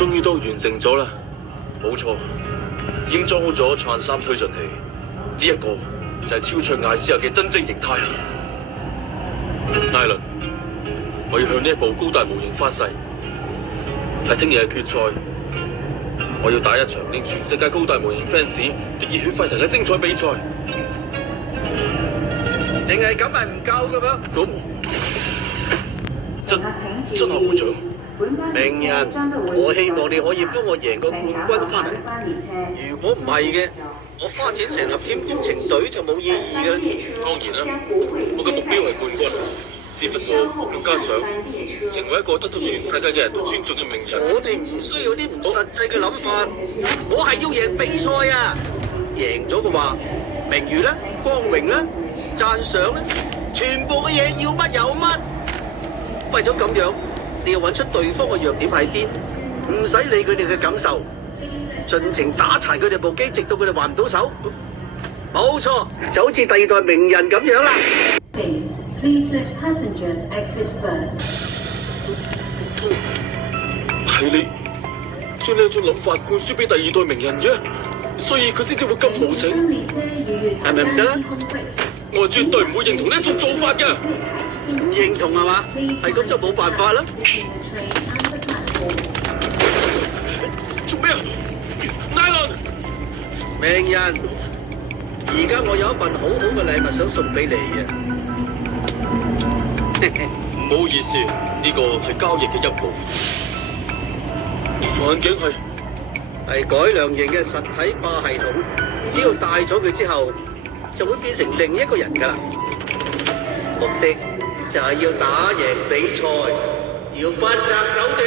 終於都完成咗啦，冇錯，已經裝好咗創3推進器，呢一個就係超卓艾斯亞嘅真正形態啊！艾倫，我要向呢一部高大模型發誓，喺聽日嘅決賽，我要打一場令全世界高大模型 fans 都熱血沸騰嘅精彩比賽。淨係咁係唔夠嘅咩？咁真係會長。明人，我希望你可以幫我贏個冠軍翻嚟。如果唔係嘅，我花錢成立添工程隊就冇意義嘅啦。當然啦，我嘅目標係冠軍，只不過我更加想成為一個得到全世界嘅人都尊重嘅名人。我哋唔需要啲唔實際嘅諗法，我係要贏比賽啊！贏咗嘅話，名譽啦、光榮啦、讚賞啦，全部嘅嘢要乜有乜。為咗咁樣，你要揾出對方嘅弱點喺邊，唔使理佢哋嘅感受，盡情打殘佢哋部機，直到佢哋還唔到手。冇錯，就好似第二代名人咁樣啦。Please let passengers exit first. 係你將呢一種諗法灌輸俾第二代名人嘅，所以佢先至會咁無情。係咪唔得？我係絕對唔會認同呢一種做法嘅。唔認同係嘛？係咁就冇辦法啦。做咩啊？艾倫，名人，而家我有一份好好嘅禮物想送俾你嘅。唔好意思，呢個係交易嘅一部分。呢副眼鏡係改良型嘅實體化系統，只要戴咗佢之後，就會變成另一個人㗎啦。目的就係要打贏比賽，要不擇手段。